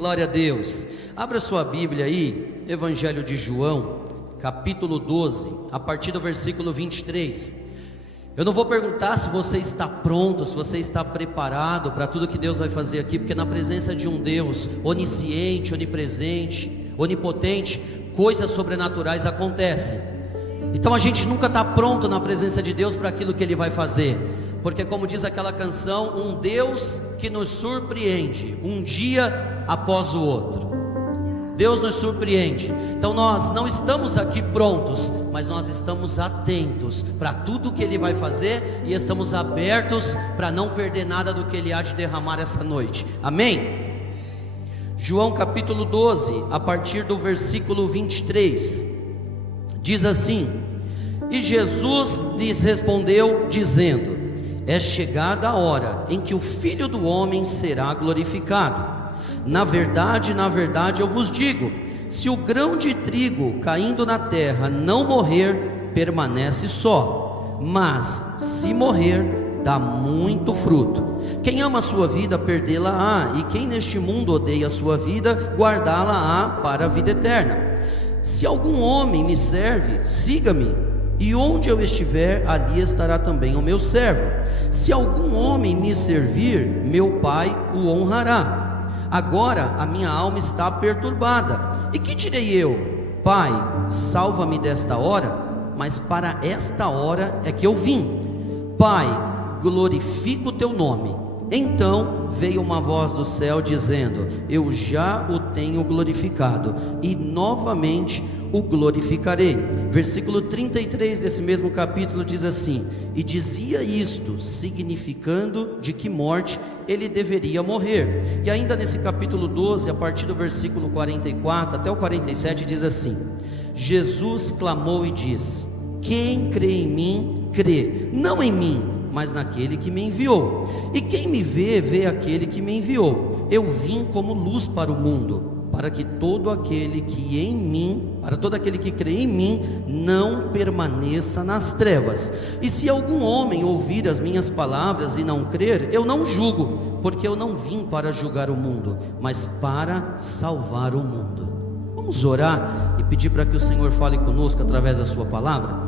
Glória a Deus. Abra sua Bíblia aí, Evangelho de João, capítulo 12, a partir do versículo 23. Eu não vou perguntar se você está pronto, se você está preparado para tudo que Deus vai fazer aqui, porque na presença de um Deus onisciente, onipresente, onipotente, coisas sobrenaturais acontecem. Então a gente nunca está pronto na presença de Deus para aquilo que Ele vai fazer, porque como diz aquela canção, um Deus que nos surpreende, um dia após o outro. Deus nos surpreende. Então nós não estamos aqui prontos, mas nós estamos atentos para tudo que Ele vai fazer e estamos abertos para não perder nada do que Ele há de derramar essa noite. Amém? João capítulo 12, a partir do versículo 23, diz assim: E Jesus lhes respondeu dizendo: É chegada a hora em que o Filho do Homem será glorificado. Na verdade, eu vos digo, se o grão de trigo caindo na terra não morrer, permanece só, mas se morrer, dá muito fruto. Quem ama a sua vida, perdê-la-á, e quem neste mundo odeia a sua vida, guardá-la-á para a vida eterna. Se algum homem me serve, siga-me, e onde eu estiver, ali estará também o meu servo. Se algum homem me servir, meu Pai o honrará. Agora a minha alma está perturbada. E que direi eu? Pai, salva-me desta hora. Mas para esta hora é que eu vim. Pai, glorifica o teu nome. Então veio uma voz do céu dizendo: Eu já o tenho glorificado, e novamente o glorificarei. Versículo 33 desse mesmo capítulo diz assim: E dizia isto, significando de que morte ele deveria morrer. E ainda nesse capítulo 12, a partir do versículo 44 até o 47, diz assim: Jesus clamou e disse: Quem crê em mim, crê, não em mim, mas naquele que me enviou. E quem me vê, vê aquele que me enviou. Eu vim como luz para o mundo, para que todo aquele que em mim, para todo aquele que crê em mim, não permaneça nas trevas. E se algum homem ouvir as minhas palavras e não crer, eu não julgo, porque eu não vim para julgar o mundo, mas para salvar o mundo. Vamos orar e pedir para que o Senhor fale conosco através da sua palavra.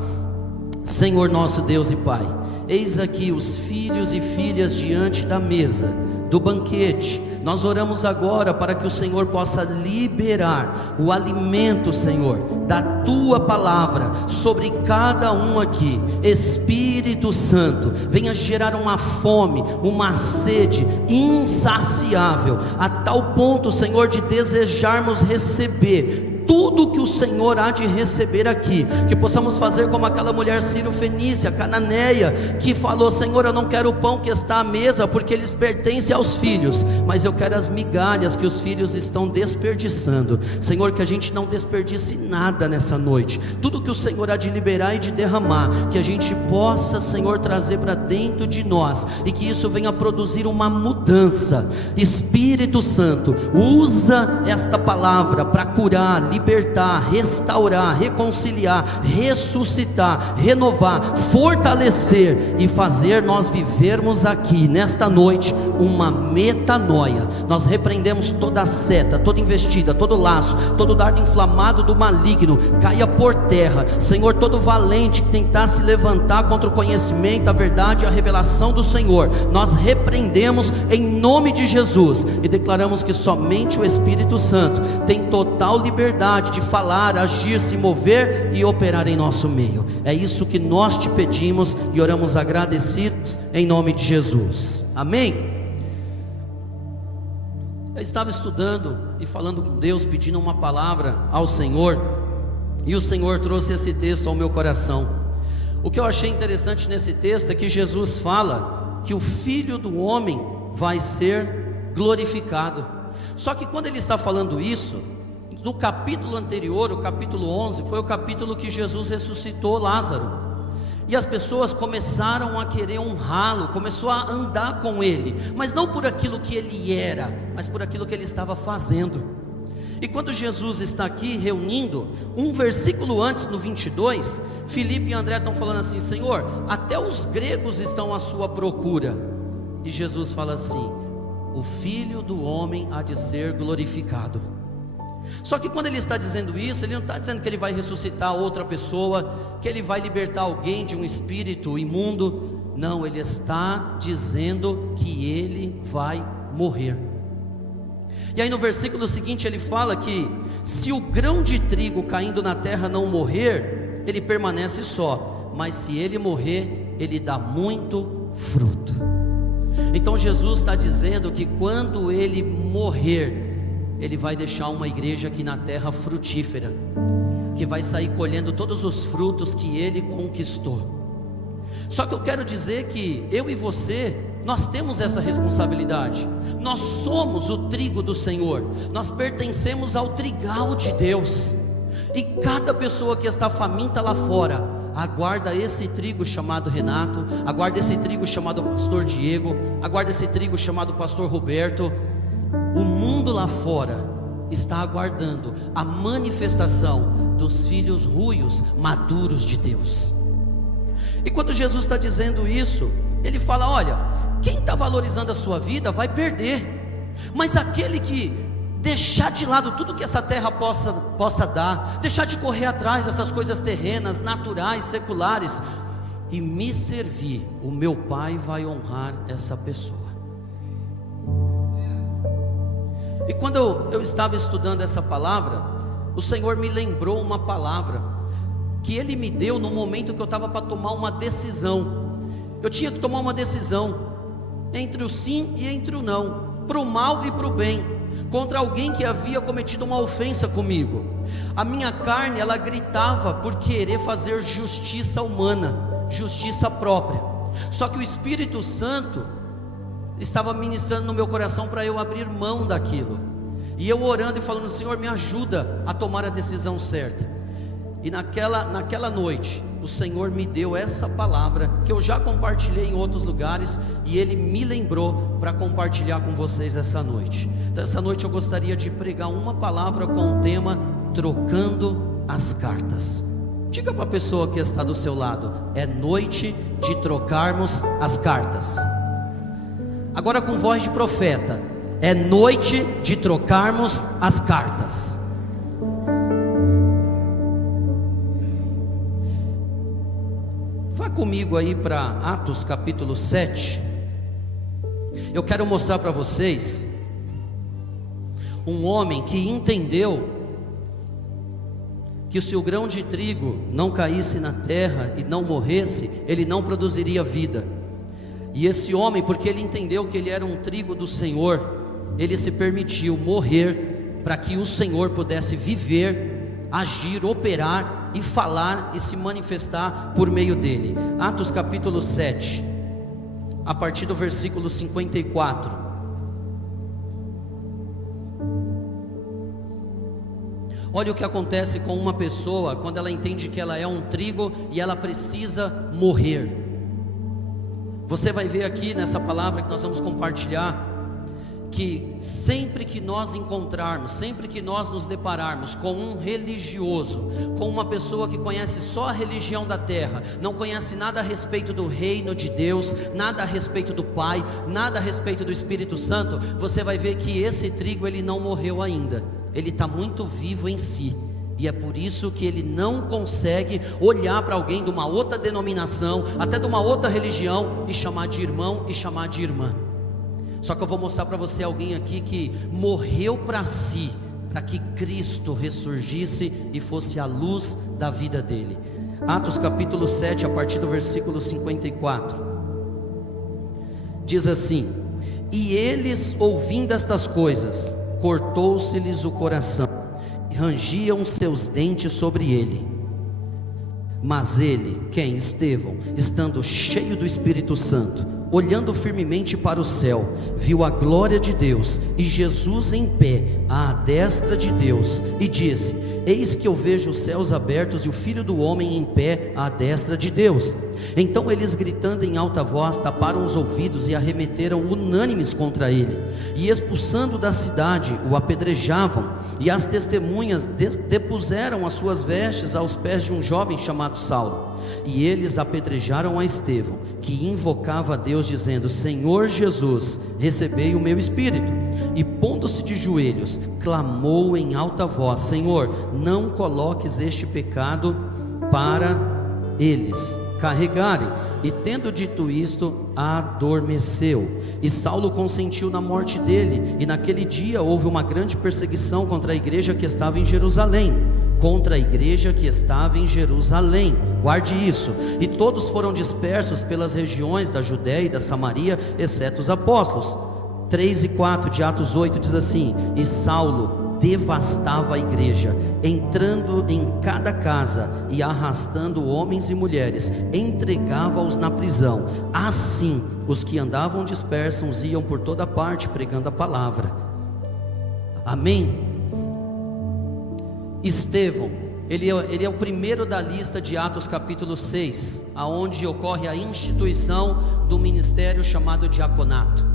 Senhor nosso Deus e Pai, eis aqui os filhos e filhas diante da mesa do banquete. Nós oramos agora para que o Senhor possa liberar o alimento, Senhor, da Tua palavra sobre cada um aqui. Espírito Santo, venha gerar uma fome, uma sede insaciável, a tal ponto, Senhor, de desejarmos receber tudo que o Senhor há de receber aqui, que possamos fazer como aquela mulher Ciro-fenícia, cananeia, que falou: Senhor, eu não quero o pão que está à mesa, porque eles pertencem aos filhos, mas eu quero as migalhas que os filhos estão desperdiçando. Senhor, que a gente não desperdice nada nessa noite, tudo que o Senhor há de liberar e de derramar, que a gente possa, Senhor, trazer para dentro de nós, e que isso venha produzir uma mudança. Espírito Santo, usa esta palavra para curar, libertar, restaurar, reconciliar, ressuscitar, renovar, fortalecer e fazer nós vivermos aqui nesta noite uma metanoia. Nós repreendemos toda seta, toda investida, todo laço, todo dardo inflamado do maligno, caia por terra. Senhor, todo valente que tentar se levantar contra o conhecimento, a verdade e a revelação do Senhor, nós repreendemos em nome de Jesus e declaramos que somente o Espírito Santo tem total liberdade de falar, agir, se mover e operar em nosso meio. É isso que nós te pedimos e oramos agradecidos em nome de Jesus. Amém? Eu estava estudando e falando com Deus, pedindo uma palavra ao Senhor, e o Senhor trouxe esse texto ao meu coração. O que eu achei interessante nesse texto é que Jesus fala que o Filho do Homem vai ser glorificado. Só que quando ele está falando isso, no capítulo anterior, o capítulo 11, foi o capítulo que Jesus ressuscitou Lázaro, e as pessoas começaram a querer honrá-lo, começou a andar com ele, mas não por aquilo que ele era, mas por aquilo que ele estava fazendo. E quando Jesus está aqui reunindo, um versículo antes, no 22, Filipe e André estão falando assim: Senhor, até os gregos estão à sua procura. E Jesus fala assim: o Filho do Homem há de ser glorificado. Só que quando ele está dizendo isso, ele não está dizendo que ele vai ressuscitar outra pessoa, que ele vai libertar alguém de um espírito imundo. Não, ele está dizendo que ele vai morrer. E aí no versículo seguinte ele fala que se o grão de trigo caindo na terra não morrer, ele permanece só, mas se ele morrer, ele dá muito fruto. Então Jesus está dizendo que quando ele morrer, ele vai deixar uma igreja aqui na terra frutífera, que vai sair colhendo todos os frutos que ele conquistou. Só que eu quero dizer que eu e você, nós temos essa responsabilidade. Nós somos o trigo do Senhor, nós pertencemos ao trigal de Deus. E cada pessoa que está faminta lá fora, aguarda esse trigo chamado Renato, aguarda esse trigo chamado Pastor Diego, aguarda esse trigo chamado Pastor Roberto. O mundo lá fora está aguardando a manifestação dos filhos ruios, maduros de Deus. E quando Jesus está dizendo isso, ele fala: olha, quem está valorizando a sua vida vai perder, mas aquele que deixar de lado tudo que essa terra possa dar, deixar de correr atrás dessas coisas terrenas, naturais, seculares, e me servir, o meu Pai vai honrar essa pessoa. E quando eu estava estudando essa palavra, o Senhor me lembrou uma palavra que Ele me deu no momento que eu estava para tomar uma decisão. Eu tinha que tomar uma decisão entre o sim e entre o não, para o mal e para o bem, contra alguém que havia cometido uma ofensa comigo. A minha carne, ela gritava por querer fazer justiça humana, justiça própria. Só que o Espírito Santo estava ministrando no meu coração para eu abrir mão daquilo. E eu orando e falando: Senhor, me ajuda a tomar a decisão certa. E naquela noite, o Senhor me deu essa palavra, que eu já compartilhei em outros lugares, e Ele me lembrou para compartilhar com vocês essa noite. Então essa noite eu gostaria de pregar uma palavra com o tema trocando as cartas. Diga para a pessoa que está do seu lado: é noite de trocarmos as cartas. Agora com voz de profeta: é noite de trocarmos as cartas. Vá comigo aí para Atos capítulo 7. Eu quero mostrar para vocês um homem que entendeu que se o grão de trigo não caísse na terra e não morresse, ele não produziria vida. E esse homem, porque ele entendeu que ele era um trigo do Senhor, ele se permitiu morrer para que o Senhor pudesse viver, agir, operar e falar e se manifestar por meio dele. Atos capítulo 7, a partir do versículo 54. Olha o que acontece com uma pessoa quando ela entende que ela é um trigo e ela precisa morrer. Você vai ver aqui nessa palavra que nós vamos compartilhar, que sempre que nós encontrarmos, sempre que nós nos depararmos com um religioso, com uma pessoa que conhece só a religião da terra, não conhece nada a respeito do reino de Deus, nada a respeito do Pai, nada a respeito do Espírito Santo, você vai ver que esse trigo ele não morreu ainda, ele está muito vivo em si. E é por isso que ele não consegue olhar para alguém de uma outra denominação, até de uma outra religião, e chamar de irmão e chamar de irmã. Só que eu vou mostrar para você alguém aqui que morreu para si, para que Cristo ressurgisse e fosse a luz da vida dele. Atos capítulo 7, a partir do versículo 54. Diz assim: e eles, ouvindo estas coisas, cortou-se-lhes o coração, e rangiam seus dentes sobre ele. Mas ele, quem? Estevão, estando cheio do Espírito Santo, olhando firmemente para o céu, viu a glória de Deus e Jesus em pé à destra de Deus, e disse: eis que eu vejo os céus abertos e o Filho do Homem em pé à destra de Deus. Então eles, gritando em alta voz, taparam os ouvidos e arremeteram unânimes contra ele, e expulsando da cidade, o apedrejavam. E as testemunhas depuseram as suas vestes aos pés de um jovem chamado Saulo. E eles apedrejaram a Estevão, que invocava a Deus Deus, dizendo: Senhor Jesus, recebei o meu espírito. E pondo-se de joelhos, clamou em alta voz: Senhor, não coloques este pecado para eles carregarem. E tendo dito isto, adormeceu. E Saulo consentiu na morte dele. E naquele dia houve uma grande perseguição contra a igreja que estava em Jerusalém. Guarde isso. E todos foram dispersos pelas regiões da Judéia e da Samaria, exceto os apóstolos. 3 e 4 de Atos 8 diz assim: E Saulo devastava a igreja, entrando em cada casa e arrastando homens e mulheres, entregava-os na prisão. Assim, os que andavam dispersos iam por toda parte pregando a palavra. Amém? Estevão, ele é o primeiro da lista de Atos capítulo 6, aonde ocorre a instituição do ministério chamado diaconato.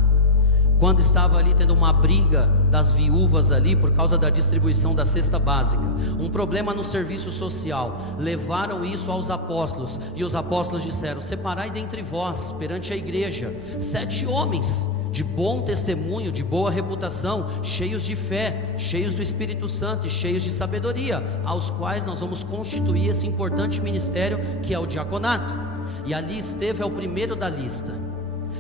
Quando estava ali tendo uma briga das viúvas ali, por causa da distribuição da cesta básica, um problema no serviço social, levaram isso aos apóstolos, e os apóstolos disseram: separai dentre vós, perante a igreja, 7 homens, de bom testemunho, de boa reputação, cheios de fé, cheios do Espírito Santo e cheios de sabedoria, aos quais nós vamos constituir esse importante ministério que é o diaconato. E ali Estevão é o primeiro da lista.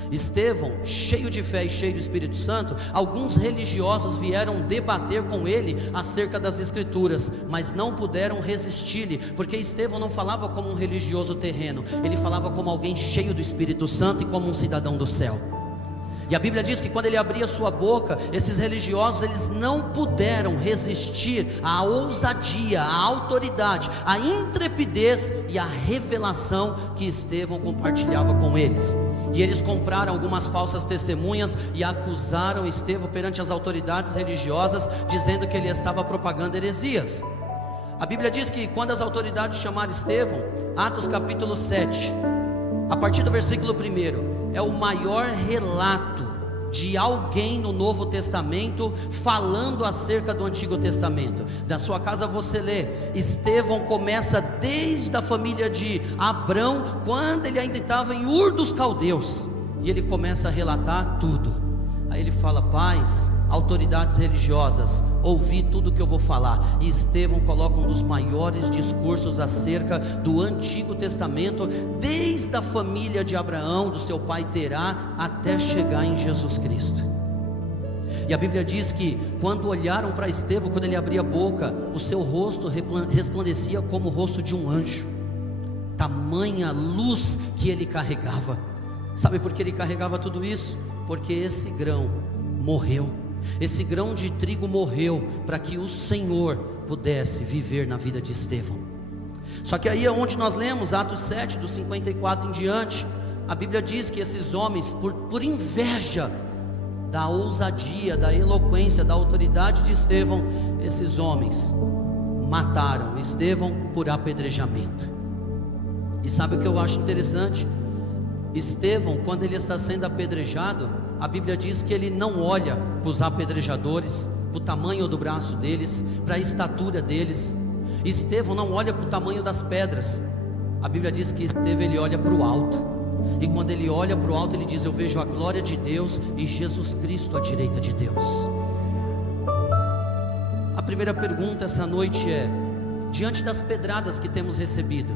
Estevão, cheio de fé e cheio do Espírito Santo, alguns religiosos vieram debater com ele acerca das escrituras, mas não puderam resistir-lhe, porque Estevão não falava como um religioso terreno, ele falava como alguém cheio do Espírito Santo e como um cidadão do céu. E a Bíblia diz que quando ele abria sua boca, esses religiosos, eles não puderam resistir à ousadia, à autoridade, à intrepidez e à revelação que Estevão compartilhava com eles. E eles compraram algumas falsas testemunhas e acusaram Estevão perante as autoridades religiosas, dizendo que ele estava propagando heresias. A Bíblia diz que quando as autoridades chamaram Estevão, Atos capítulo 7, a partir do versículo 1, é o maior relato de alguém no Novo Testamento falando acerca do Antigo Testamento. Da sua casa você lê, Estevão começa desde a família de Abrão, quando ele ainda estava em Ur dos Caldeus, e ele começa a relatar tudo. Aí ele fala: pais, autoridades religiosas, ouvi tudo que eu vou falar. E Estevão coloca um dos maiores discursos acerca do Antigo Testamento, desde a família de Abraão, do seu pai Terá, até chegar em Jesus Cristo. E a Bíblia diz que quando olharam para Estevão, quando ele abria a boca, o seu rosto resplandecia como o rosto de um anjo, tamanha luz que ele carregava. Sabe por que ele carregava tudo isso? Porque esse grão morreu, esse grão de trigo morreu, para que o Senhor pudesse viver na vida de Estevão. Só que aí é onde nós lemos Atos 7, do 54 em diante, a Bíblia diz que esses homens, por inveja da ousadia, da eloquência, da autoridade de Estevão, esses homens mataram Estevão por apedrejamento. E sabe o que eu acho interessante? Estevão, quando ele está sendo apedrejado, a Bíblia diz que ele não olha para os apedrejadores, para o tamanho do braço deles, para a estatura deles. Estevão não olha para o tamanho das pedras. A Bíblia diz que Estevão, ele olha para o alto. E quando ele olha para o alto, ele diz: eu vejo a glória de Deus e Jesus Cristo à direita de Deus. A primeira pergunta essa noite é: diante das pedradas que temos recebido,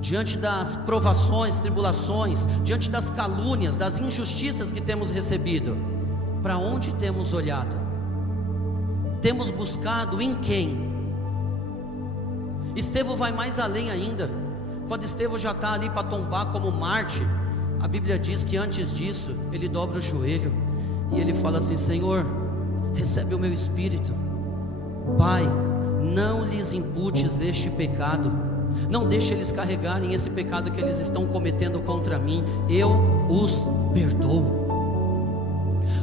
diante das provações, tribulações, diante das calúnias, das injustiças que temos recebido, para onde temos olhado? Temos buscado em quem? Estevão vai mais além ainda. Quando Estevão já está ali para tombar como mártir, a Bíblia diz que antes disso, ele dobra o joelho e ele fala assim: Senhor, recebe o meu espírito. Pai, não lhes imputes este pecado. Não deixe eles carregarem esse pecado que eles estão cometendo contra mim. Eu os perdoo.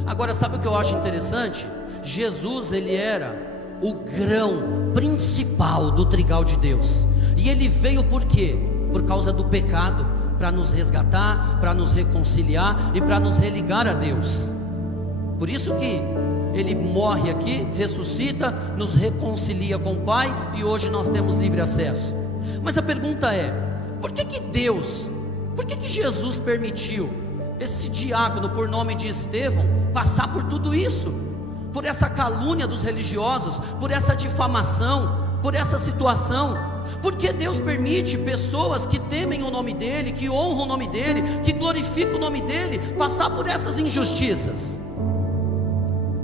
Agora, sabe o que eu acho interessante? Jesus, ele era o grão principal do trigal de Deus. E ele veio por quê? Por causa do pecado, para nos resgatar, para nos reconciliar e para nos religar a Deus. Por isso que ele morre aqui, ressuscita, nos reconcilia com o Pai, e hoje nós temos livre acesso. Mas a pergunta é: por que Jesus permitiu esse diácono, por nome de Estevão, passar por tudo isso, por essa calúnia dos religiosos, por essa difamação, por essa situação? Porque Deus permite pessoas que temem o nome dEle, que honram o nome dEle, que glorificam o nome dEle, passar por essas injustiças?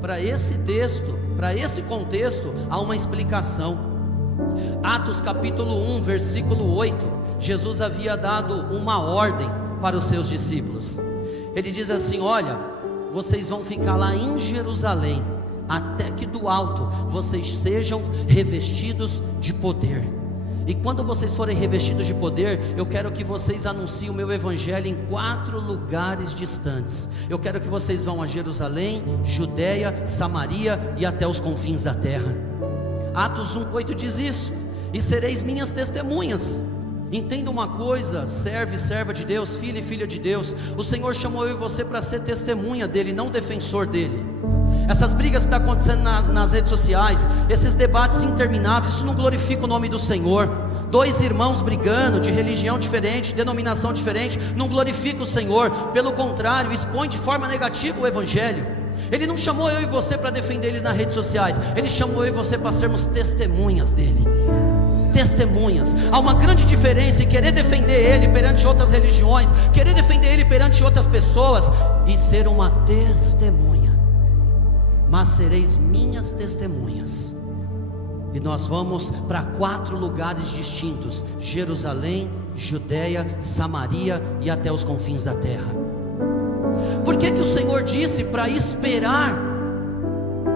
Para esse texto, para esse contexto, há uma explicação. Atos capítulo 1, versículo 8, Jesus havia dado uma ordem para os seus discípulos. Ele diz assim: olha, vocês vão ficar lá em Jerusalém, até que do alto vocês sejam revestidos de poder. E quando vocês forem revestidos de poder, eu quero que vocês anunciem o meu evangelho em 4 lugares distantes. Eu quero que vocês vão a Jerusalém, Judeia, Samaria e até os confins da terra. Atos 1:8 diz isso: e sereis minhas testemunhas. Entenda uma coisa, servo e serva de Deus, filho e filha de Deus, o Senhor chamou eu e você para ser testemunha dEle, não defensor dEle. Essas brigas que estão acontecendo nas redes sociais, esses debates intermináveis, isso não glorifica o nome do Senhor. 2 irmãos brigando, de religião diferente, denominação diferente, não glorifica o Senhor. Pelo contrário, expõe de forma negativa o Evangelho. Ele não chamou eu e você para defender eles nas redes sociais, Ele chamou eu e você para sermos testemunhas dEle. Testemunhas. Há uma grande diferença em querer defender Ele perante outras religiões, querer defender Ele perante outras pessoas, e ser uma testemunha. Mas sereis minhas testemunhas. E nós vamos para 4 lugares distintos: Jerusalém, Judeia, Samaria e até os confins da terra. Por que o Senhor disse para esperar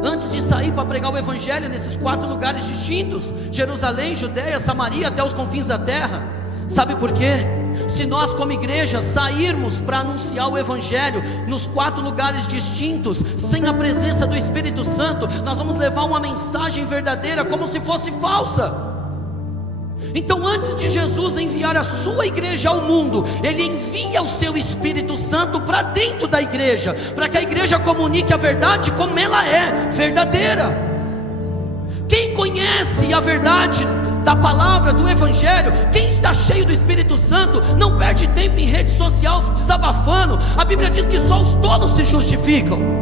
antes de sair para pregar o Evangelho nesses 4 lugares distintos? Jerusalém, Judeia, Samaria, até os confins da terra. Sabe por quê? Se nós como igreja sairmos para anunciar o Evangelho nos 4 lugares distintos, sem a presença do Espírito Santo, nós vamos levar uma mensagem verdadeira como se fosse falsa. Então, antes de Jesus enviar a sua igreja ao mundo, Ele envia o seu Espírito Santo para dentro da igreja, para que a igreja comunique a verdade como ela é, verdadeira. Quem conhece a verdade da palavra, do Evangelho, quem está cheio do Espírito Santo, não perde tempo em rede social desabafando. A Bíblia diz que só os tolos se justificam.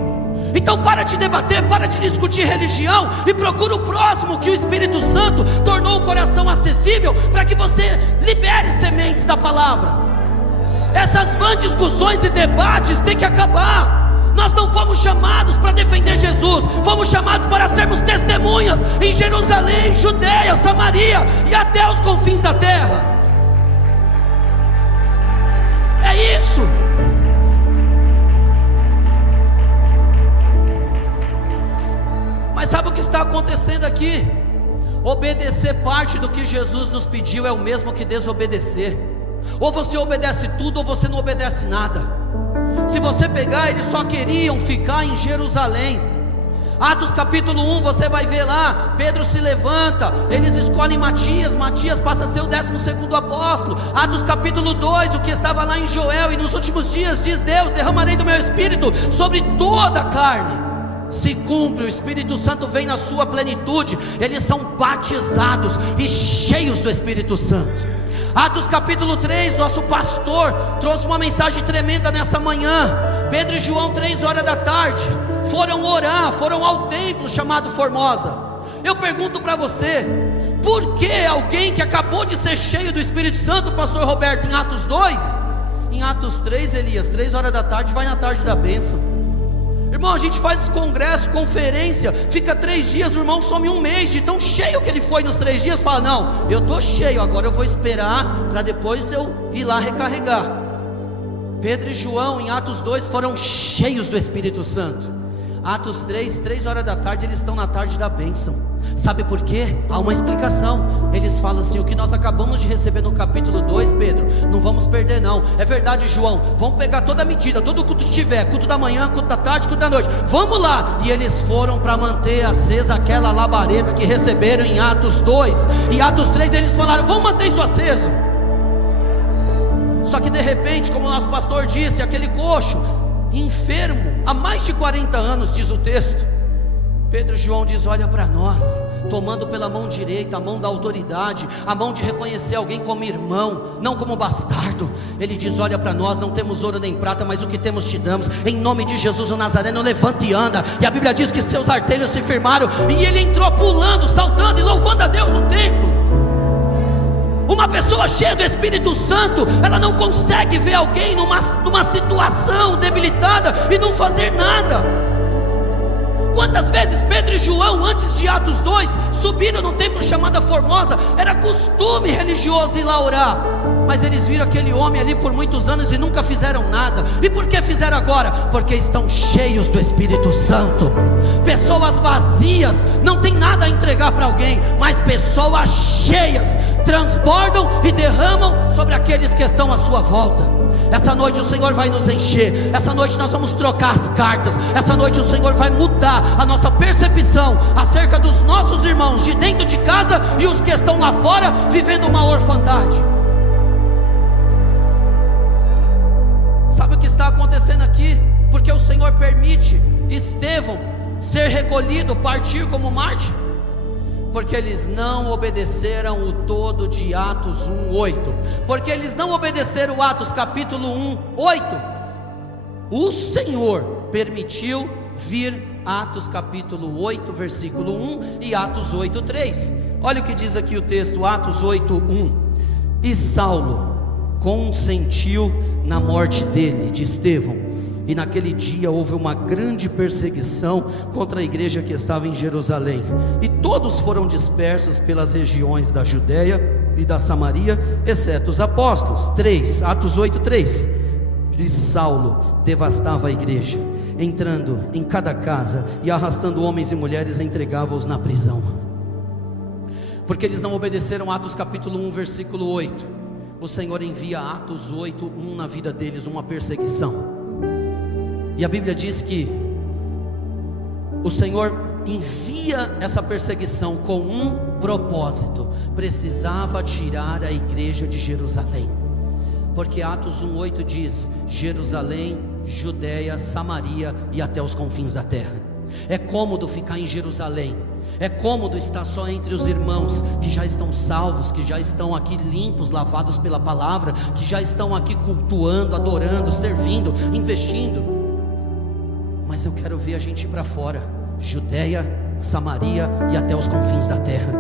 Então para de debater, para de discutir religião e procura o próximo, que o Espírito Santo tornou o coração acessível para que você libere sementes da palavra. Essas vãs discussões e debates têm que acabar. Nós não fomos chamados para defender Jesus, fomos chamados para sermos testemunhas em Jerusalém, Judeia, Samaria e até os confins da terra. É isso. Mas sabe o que está acontecendo aqui? Obedecer parte do que Jesus nos pediu é o mesmo que desobedecer. Ou você obedece tudo ou você não obedece nada. Se você pegar, eles só queriam ficar em Jerusalém. Atos capítulo 1, você vai ver lá, Pedro se levanta, eles escolhem Matias, Matias passa a ser o 12º apóstolo. Atos capítulo 2, o que estava lá em Joel: e nos últimos dias, diz Deus, derramarei do meu Espírito sobre toda a carne. Se cumpre, o Espírito Santo vem na sua plenitude, eles são batizados e cheios do Espírito Santo. Atos capítulo 3, nosso pastor trouxe uma mensagem tremenda nessa manhã. Pedro e João, 3 horas da tarde, foram orar, foram ao templo chamado Formosa. Eu pergunto para você, por que alguém que acabou de ser cheio do Espírito Santo, pastor Roberto, em Atos 2, em Atos 3, Elias, 3 horas da tarde, vai na tarde da bênção? Irmão, a gente faz congresso, conferência, fica 3 dias, o irmão some 1 mês, de tão cheio que ele foi nos 3 dias, fala: não, eu estou cheio, agora eu vou esperar para depois eu ir lá recarregar. Pedro e João em Atos 2 foram cheios do Espírito Santo. Atos 3, 3 horas da tarde, eles estão na tarde da bênção. Sabe por quê? Há uma explicação. Eles falam assim: o que nós acabamos de receber no capítulo 2, Pedro, não vamos perder não. É verdade, João, vamos pegar toda a medida, todo culto que tiver, culto da manhã, culto da tarde, culto da noite, vamos lá. E eles foram para manter acesa aquela labareda que receberam em Atos 2. E Atos 3 eles falaram: vamos manter isso aceso. Só que de repente, como o nosso pastor disse, aquele coxo, enfermo há mais de 40 anos, diz o texto, Pedro e João diz: olha para nós, tomando pela mão direita, a mão da autoridade, a mão de reconhecer alguém como irmão, não como bastardo. Ele diz: olha para nós, não temos ouro nem prata, mas o que temos te damos. Em nome de Jesus o Nazareno, levanta e anda. E a Bíblia diz que seus artelhos se firmaram, e ele entrou pulando, saltando e louvando a Deus no templo. Uma pessoa cheia do Espírito Santo, ela não consegue ver alguém numa situação debilitada e não fazer nada. Quantas vezes Pedro e João, antes de Atos 2, subiram num templo chamado Formosa? Era costume religioso ir lá orar, mas eles viram aquele homem ali por muitos anos e nunca fizeram nada. E por que fizeram agora? Porque estão cheios do Espírito Santo. Pessoas vazias não tem nada a entregar para alguém, mas pessoas cheias transbordam e derramam sobre aqueles que estão à sua volta. Essa noite o Senhor vai nos encher. Essa noite nós vamos trocar as cartas. Essa noite o Senhor vai mudar a nossa percepção acerca dos nossos irmãos de dentro de casa e os que estão lá fora vivendo uma orfandade. Sabe o que está acontecendo aqui? Porque o Senhor permite Estevão ser recolhido, partir como mártir, porque eles não obedeceram o todo de Atos 1:8. Porque eles não obedeceram Atos capítulo 1:8. O Senhor permitiu vir Atos capítulo 8 versículo 1 e Atos 8:3. Olha o que diz aqui o texto, Atos 8:1. E Saulo consentiu na morte dele, de Estevão. E naquele dia houve uma grande perseguição contra a igreja que estava em Jerusalém, e todos foram dispersos pelas regiões da Judéia e da Samaria, exceto os apóstolos. 3, Atos 8:3. E Saulo devastava a igreja, entrando em cada casa e arrastando homens e mulheres, entregava-os na prisão. Porque eles não obedeceram Atos capítulo 1 versículo 8, o Senhor envia Atos 8:1 na vida deles, uma perseguição. E a Bíblia diz que o Senhor envia essa perseguição com um propósito: precisava tirar a igreja de Jerusalém. Porque Atos 1:8 diz: Jerusalém, Judéia, Samaria e até os confins da terra. É cômodo ficar em Jerusalém, é cômodo estar só entre os irmãos que já estão salvos, que já estão aqui limpos, lavados pela palavra, que já estão aqui cultuando, adorando, servindo, investindo. Mas eu quero ver a gente ir para fora, Judéia, Samaria e até os confins da terra.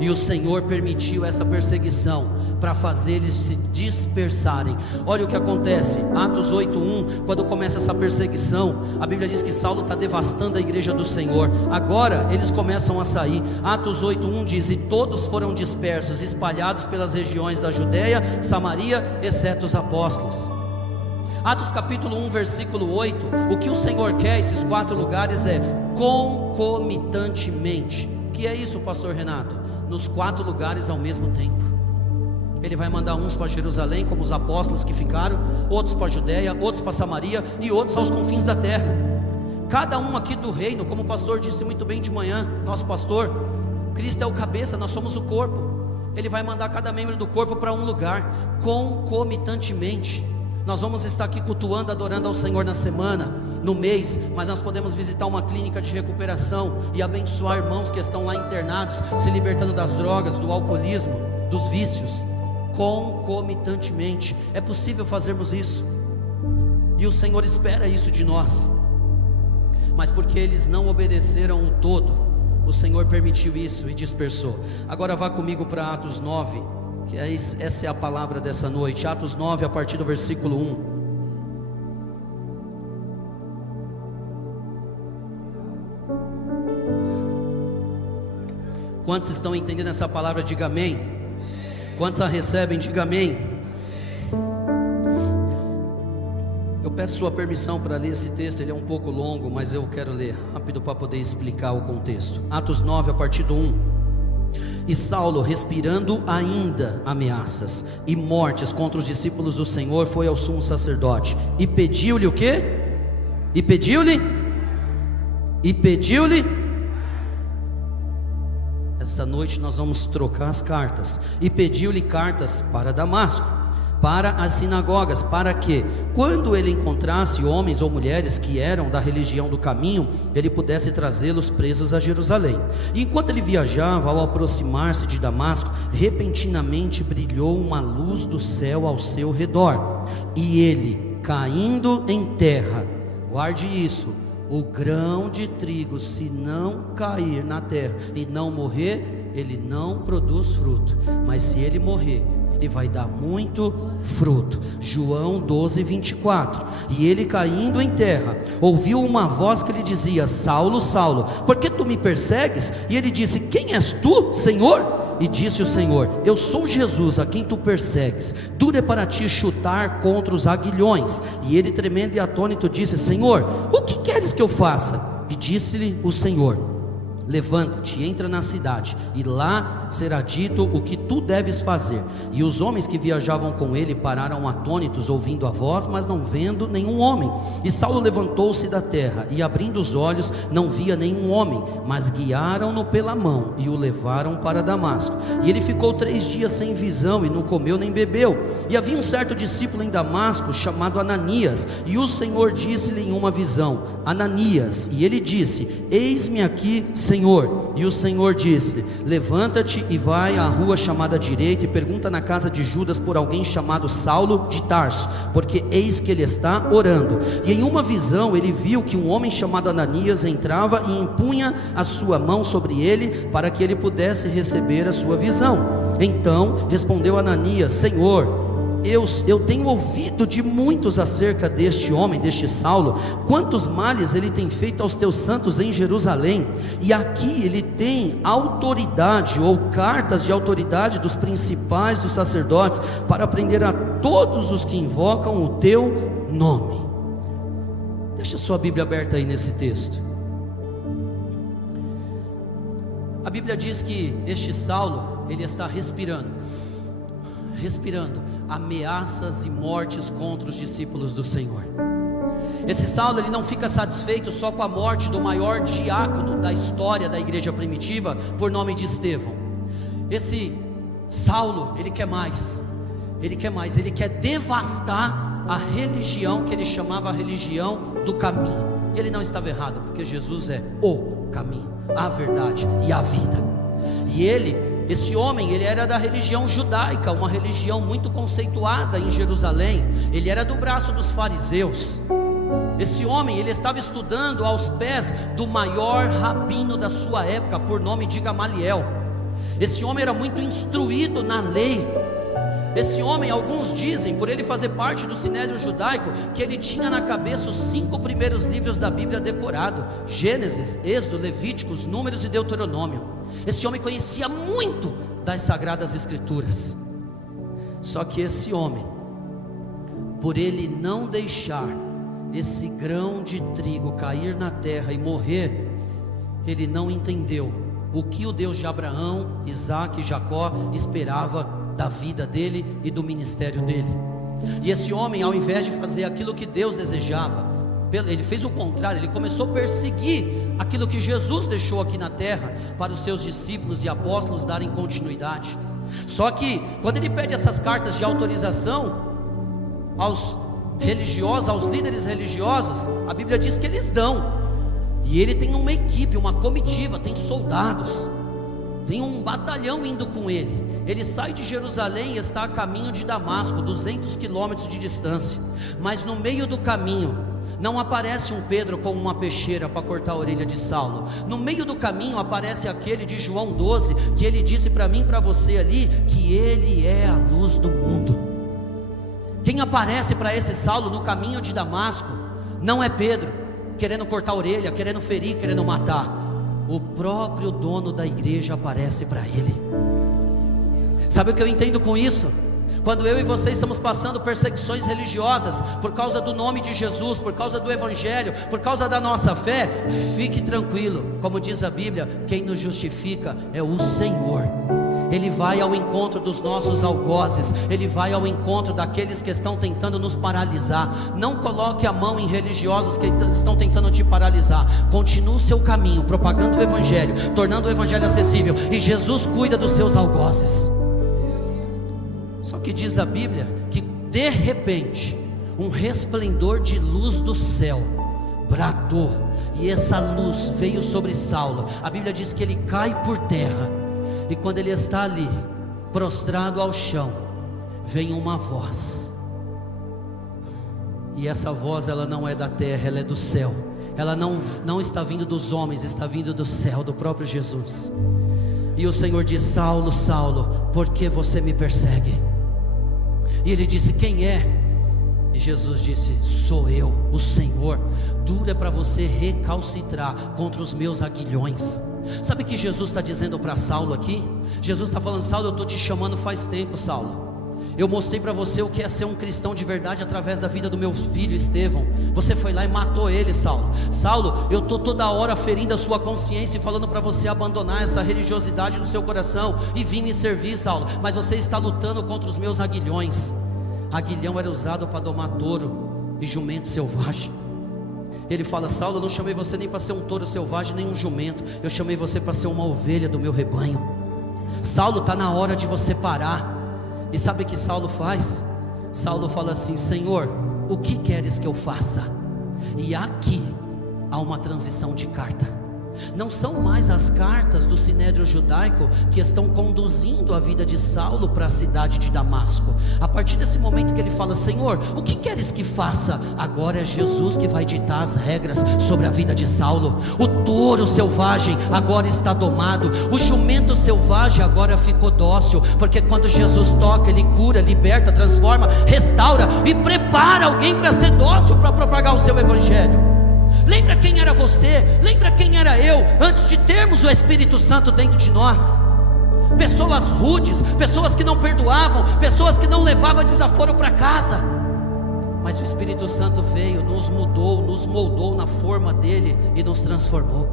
E o Senhor permitiu essa perseguição para fazer eles se dispersarem. Olha o que acontece, Atos 8:1, quando começa essa perseguição, a Bíblia diz que Saulo está devastando a igreja do Senhor. Agora eles começam a sair. Atos 8:1 diz: e todos foram dispersos, espalhados pelas regiões da Judéia, Samaria, exceto os apóstolos. Atos capítulo 1 versículo 8, o que o Senhor quer, esses 4 lugares, é concomitantemente. O que é isso, pastor Renato? Nos 4 lugares ao mesmo tempo. Ele vai mandar uns para Jerusalém, como os apóstolos que ficaram, outros para a Judéia, outros para Samaria e outros aos confins da terra. Cada um aqui do reino, como o pastor disse muito bem de manhã, nosso pastor, Cristo é o cabeça, nós somos o corpo. Ele vai mandar cada membro do corpo para um lugar, concomitantemente. Nós vamos estar aqui cultuando, adorando ao Senhor na semana, no mês, mas nós podemos visitar uma clínica de recuperação e abençoar irmãos que estão lá internados, se libertando das drogas, do alcoolismo, dos vícios, concomitantemente. É possível fazermos isso, e o Senhor espera isso de nós. Mas porque eles não obedeceram o todo, o Senhor permitiu isso e dispersou. Agora vá comigo para Atos 9, que essa é a palavra dessa noite. Atos 9, a partir do versículo 1. Quantos estão entendendo essa palavra? Diga amém. Quantos a recebem? Diga amém. Eu peço sua permissão para ler esse texto. Ele é um pouco longo, mas eu quero ler rápido para poder explicar o contexto. Atos 9, a partir do 1. E Saulo, respirando ainda ameaças e mortes contra os discípulos do Senhor, foi ao sumo sacerdote e pediu-lhe o quê? E pediu-lhe? Essa noite nós vamos trocar as cartas. E pediu-lhe cartas para Damasco, para as sinagogas, para que, quando ele encontrasse homens ou mulheres que eram da religião do caminho, ele pudesse trazê-los presos a Jerusalém. E enquanto ele viajava, ao aproximar-se de Damasco, repentinamente brilhou uma luz do céu ao seu redor, e ele, caindo em terra, guarde isso, o grão de trigo, se não cair na terra e não morrer, ele não produz fruto, mas se ele morrer, ele vai dar muito fruto. João 12:24. E ele, caindo em terra, ouviu uma voz que lhe dizia: Saulo, Saulo, por que tu me persegues? E ele disse: quem és tu, Senhor? E disse o Senhor: eu sou Jesus a quem tu persegues. Duro é para ti chutar contra os aguilhões. E ele, tremendo e atônito, disse: Senhor, o que queres que eu faça? E disse-lhe o Senhor: levanta-te, entra na cidade, e lá será dito o que tu deves fazer. E os homens que viajavam com ele pararam atônitos, ouvindo a voz, mas não vendo nenhum homem. E Saulo levantou-se da terra, e abrindo os olhos, não via nenhum homem, mas guiaram-no pela mão, e o levaram para Damasco. E ele ficou 3 dias sem visão, e não comeu nem bebeu. E havia um certo discípulo em Damasco, chamado Ananias, e o Senhor disse-lhe em uma visão: Ananias. E ele disse: eis-me aqui, Senhor. E o Senhor disse-lhe: levanta-te e vai à rua chamada direita, e pergunta na casa de Judas por alguém chamado Saulo de Tarso, porque eis que ele está orando. E em uma visão ele viu que um homem chamado Ananias entrava e impunha a sua mão sobre ele, para que ele pudesse receber a sua visão. Então respondeu Ananias: Senhor, eu tenho ouvido de muitos acerca deste homem, deste Saulo, quantos males ele tem feito aos teus santos em Jerusalém, e aqui ele tem autoridade, ou cartas de autoridade dos principais dos sacerdotes, para prender a todos os que invocam o teu nome. Deixa sua Bíblia aberta aí nesse texto. A Bíblia diz que este Saulo, ele está respirando ameaças e mortes contra os discípulos do Senhor. Esse Saulo, ele não fica satisfeito só com a morte do maior diácono da história da igreja primitiva, por nome de Estevão. Esse Saulo, ele quer mais, ele quer devastar a religião que ele chamava a religião do caminho. E ele não estava errado, porque Jesus é o caminho, a verdade e a vida. E esse homem, ele era da religião judaica, uma religião muito conceituada em Jerusalém. Ele era do braço dos fariseus. Esse homem, ele estava estudando aos pés do maior rabino da sua época, por nome de Gamaliel. Esse homem era muito instruído na lei. Esse homem, alguns dizem, por ele fazer parte do sinédrio judaico, que ele tinha na cabeça os 5 primeiros livros da Bíblia decorado: Gênesis, Êxodo, Levíticos, Números e Deuteronômio. Esse homem conhecia muito das Sagradas Escrituras. Só que esse homem, por ele não deixar esse grão de trigo cair na terra e morrer, ele não entendeu o que o Deus de Abraão, Isaque e Jacó esperava da vida dele e do ministério dele. E esse homem, ao invés de fazer aquilo que Deus desejava, ele fez o contrário. Ele começou a perseguir aquilo que Jesus deixou aqui na terra para os seus discípulos e apóstolos darem continuidade. Só que quando ele pede essas cartas de autorização aos religiosos, aos líderes religiosos, a Bíblia diz que eles dão. E ele tem uma equipe, uma comitiva, tem soldados, tem um batalhão indo com ele. Ele sai de Jerusalém e está a caminho de Damasco, 200 quilômetros de distância. Mas no meio do caminho, não aparece um Pedro com uma peixeira para cortar a orelha de Saulo. No meio do caminho aparece aquele de João 12, que ele disse para mim e para você ali, que ele é a luz do mundo. Quem aparece para esse Saulo no caminho de Damasco, não é Pedro, querendo cortar a orelha, querendo ferir, querendo matar. O próprio dono da igreja aparece para ele. Sabe o que eu entendo com isso? Quando eu e você estamos passando perseguições religiosas por causa do nome de Jesus, por causa do Evangelho, por causa da nossa fé, fique tranquilo, como diz a Bíblia, quem nos justifica é o Senhor. Ele vai ao encontro dos nossos algozes, Ele vai ao encontro daqueles que estão tentando nos paralisar. Não coloque a mão em religiosos que estão tentando te paralisar. Continue o seu caminho, propagando o Evangelho, tornando o Evangelho acessível, e Jesus cuida dos seus algozes. Só que diz a Bíblia que de repente, um resplendor de luz do céu bradou, e essa luz veio sobre Saulo. A Bíblia diz que ele cai por terra, e quando ele está ali, prostrado ao chão, vem uma voz, e essa voz, ela não é da terra, ela é do céu. Ela não está vindo dos homens, está vindo do céu, do próprio Jesus. E o Senhor diz: Saulo, Saulo, por que você me persegue? E ele disse: quem é? E Jesus disse: sou eu, o Senhor. Duro é para você recalcitrar contra os meus aguilhões. Sabe o que Jesus está dizendo para Saulo aqui? Jesus está falando: Saulo, eu estou te chamando faz tempo, Saulo. Eu mostrei para você o que é ser um cristão de verdade através da vida do meu filho Estevão. Você foi lá e matou ele, Saulo. Saulo, eu estou toda hora ferindo a sua consciência e falando para você abandonar essa religiosidade do seu coração e vir me servir, Saulo. Mas você está lutando contra os meus aguilhões. Aguilhão era usado para domar touro e jumento selvagem. Ele fala: Saulo, eu não chamei você nem para ser um touro selvagem, nem um jumento. Eu chamei você para ser uma ovelha do meu rebanho. Saulo, está na hora de você parar. E sabe o que Saulo faz? Saulo fala assim: Senhor, o que queres que eu faça? E aqui há uma transição de carta. Não são mais as cartas do Sinédrio Judaico que estão conduzindo a vida de Saulo para a cidade de Damasco. A partir desse momento que ele fala: Senhor, o que queres que faça? Agora é Jesus que vai ditar as regras sobre a vida de Saulo. O touro selvagem agora está domado, o jumento selvagem agora ficou dócil, porque quando Jesus toca, Ele cura, liberta, transforma, restaura e prepara alguém para ser dócil, para propagar o seu evangelho. Lembra quem era você? Lembra quem era eu antes de termos o Espírito Santo dentro de nós? Pessoas rudes, pessoas que não perdoavam, pessoas que não levavam desaforo para casa. Mas o Espírito Santo veio, nos mudou, nos moldou na forma dele e nos transformou.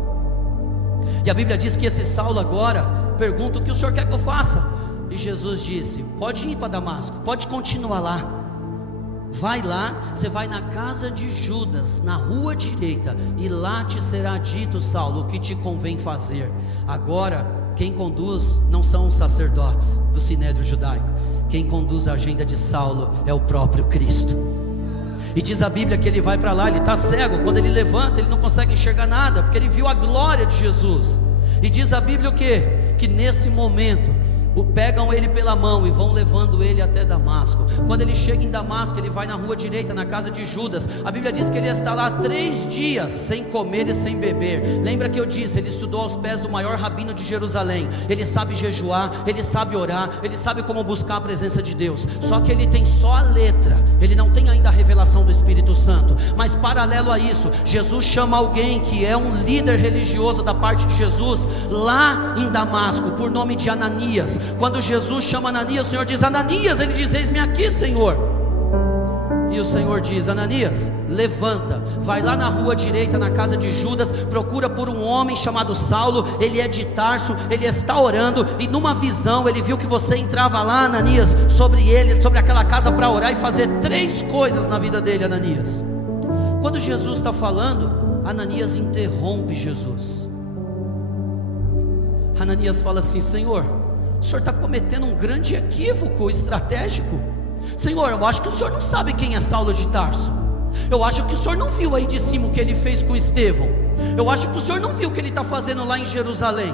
E a Bíblia diz que esse Saulo agora pergunta: o que o Senhor quer que eu faça? E Jesus disse: pode ir para Damasco, pode continuar lá. Vai lá, você vai na casa de Judas, na rua direita, e lá te será dito, Saulo, o que te convém fazer. Agora, quem conduz não são os sacerdotes do Sinédrio Judaico. Quem conduz a agenda de Saulo é o próprio Cristo. E diz a Bíblia que ele vai para lá, ele está cego. Quando ele levanta, ele não consegue enxergar nada, porque ele viu a glória de Jesus. E diz a Bíblia o quê? Que nesse momento pegam ele pela mão e vão levando ele até Damasco. Quando ele chega em Damasco, ele vai na rua direita, na casa de Judas. A Bíblia diz que ele está lá 3 dias sem comer e sem beber. Lembra que eu disse, ele estudou aos pés do maior rabino de Jerusalém. Ele sabe jejuar, ele sabe orar, ele sabe como buscar a presença de Deus. Só que ele tem só a letra, ele não tem ainda a revelação do Espírito Santo. Mas paralelo a isso, Jesus chama alguém que é um líder religioso da parte de Jesus, lá em Damasco, por nome de Ananias. Quando Jesus chama Ananias, o Senhor diz: Ananias, ele diz: eis-me aqui, Senhor. E o Senhor diz: Ananias, levanta, vai lá na rua direita, na casa de Judas, procura por um homem chamado Saulo, ele é de Tarso, ele está orando, e numa visão ele viu que você entrava lá, Ananias, sobre ele, sobre aquela casa para orar e fazer 3 coisas na vida dele, Ananias. Quando Jesus está falando, Ananias interrompe Jesus. Ananias fala assim: Senhor, o Senhor está cometendo um grande equívoco estratégico. Senhor, eu acho que o Senhor não sabe quem é Saulo de Tarso. Eu acho que o Senhor não viu aí de cima o que ele fez com Estevão. Eu acho que o Senhor não viu o que ele está fazendo lá em Jerusalém.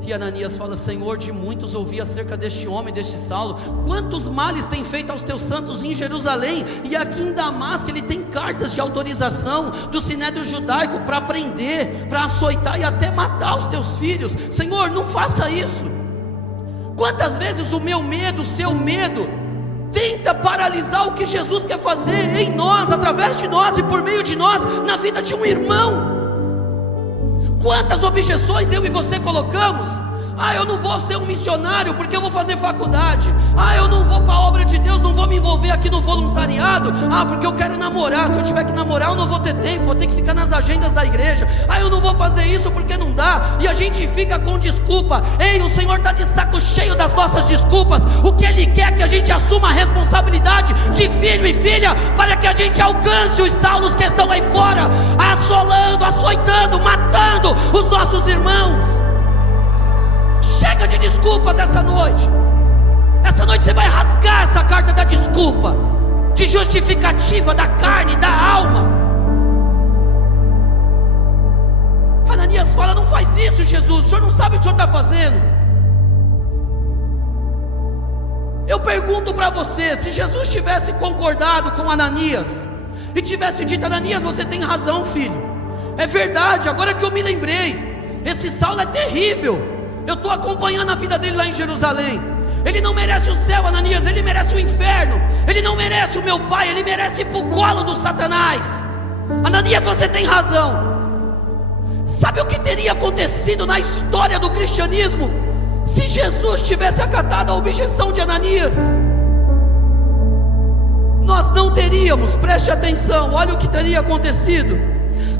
E Ananias fala: Senhor, de muitos ouvi acerca deste homem, deste Saulo. Quantos males tem feito aos teus santos em Jerusalém, e aqui em Damasco ele tem cartas de autorização do Sinédrio Judaico para prender, para açoitar e até matar os teus filhos. Senhor, não faça isso. Quantas vezes o meu medo, o seu medo, tenta paralisar o que Jesus quer fazer em nós, através de nós e por meio de nós, na vida de um irmão. Quantas objeções eu e você colocamos? Eu não vou ser um missionário porque eu vou fazer faculdade. Eu não vou para a obra de Deus, não vou me envolver aqui no voluntariado. Porque eu quero namorar, se eu tiver que namorar eu não vou ter tempo, vou ter que ficar nas agendas da igreja. Eu não vou fazer isso porque não dá. E a gente fica com desculpa. Ei, o Senhor está de saco cheio das nossas desculpas. O que Ele quer é que a gente assuma a responsabilidade de filho e filha, para que a gente alcance os Saulos que estão aí fora, assolando, açoitando, matando os nossos irmãos. Chega de desculpas essa noite. Essa noite você vai rasgar essa carta da desculpa, de justificativa da carne, da alma. Ananias fala: não faz isso, Jesus, o senhor não sabe o que o senhor está fazendo. Eu pergunto para você, se Jesus tivesse concordado com Ananias e tivesse dito: Ananias, você tem razão, filho, é verdade, agora que eu me lembrei, esse Saulo é terrível, eu estou acompanhando a vida dele lá em Jerusalém, ele não merece o céu, Ananias, ele merece o inferno, ele não merece o meu pai, ele merece ir para o colo do Satanás. Ananias, você tem razão. Sabe o que teria acontecido na história do cristianismo se Jesus tivesse acatado a objeção de Ananias? Nós não teríamos, preste atenção, olha o que teria acontecido.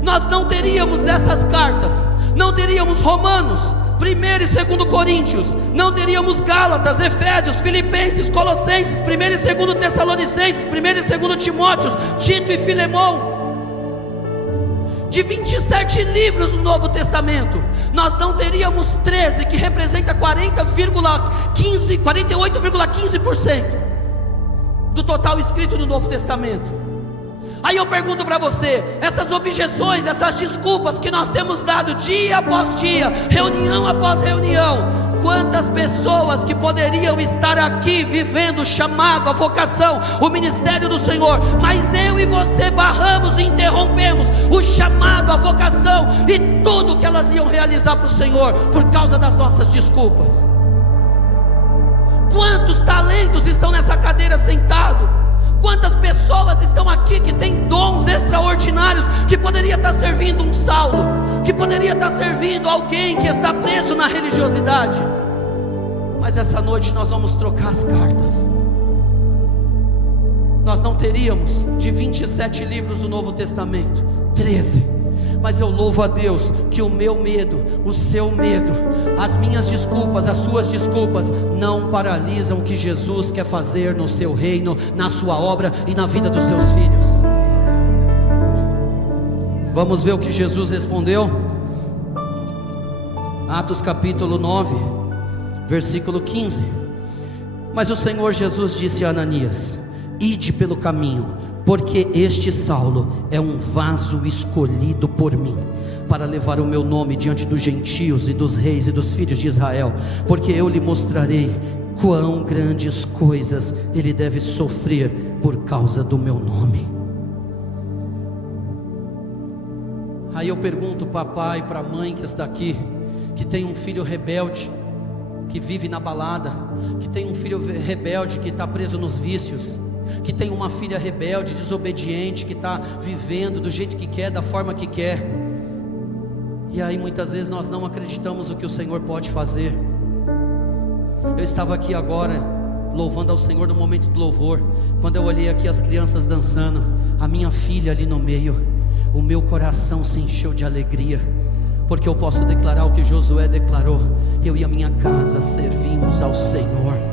Nós não teríamos essas cartas, não teríamos Romanos, 1 e 2 Coríntios, não teríamos Gálatas, Efésios, Filipenses, Colossenses, 1 e 2 Tessalonicenses, 1 e 2 Timóteos, Tito e Filemão. De 27 livros do Novo Testamento, nós não teríamos 13, que representa 48,15% do total escrito no Novo Testamento. Aí eu pergunto para você, essas objeções, essas desculpas que nós temos dado dia após dia, reunião após reunião, quantas pessoas que poderiam estar aqui vivendo o chamado, a vocação, o ministério do Senhor, mas eu e você barramos e interrompemos o chamado, a vocação e tudo que elas iam realizar para o Senhor, por causa das nossas desculpas. Quantos talentos estão nessa cadeira sentado? Quantas pessoas estão aqui que têm dons extraordinários, que poderia estar servindo um Saulo, que poderia estar servindo alguém que está preso na religiosidade? Mas essa noite nós vamos trocar as cartas. Nós não teríamos de 27 livros do Novo Testamento 13, mas eu louvo a Deus que o meu medo, o seu medo, as minhas desculpas, as suas desculpas não paralisam o que Jesus quer fazer no seu reino, na sua obra e na vida dos seus filhos. Vamos ver o que Jesus respondeu? Atos capítulo 9, versículo 15. Mas o Senhor Jesus disse a Ananias: ide pelo caminho, porque este Saulo é um vaso escolhido por mim, para levar o meu nome diante dos gentios e dos reis e dos filhos de Israel, porque eu lhe mostrarei quão grandes coisas ele deve sofrer por causa do meu nome. Aí eu pergunto para pai, para mãe que está aqui, que tem um filho rebelde, que vive na balada, que tem um filho rebelde que está preso nos vícios, que tem uma filha rebelde, desobediente, que está vivendo do jeito que quer, da forma que quer. E aí muitas vezes nós não acreditamos o que o Senhor pode fazer. Eu estava aqui agora louvando ao Senhor no momento do louvor, quando eu olhei aqui as crianças dançando, a minha filha ali no meio, o meu coração se encheu de alegria, porque eu posso declarar o que Josué declarou: eu e a minha casa servimos ao Senhor.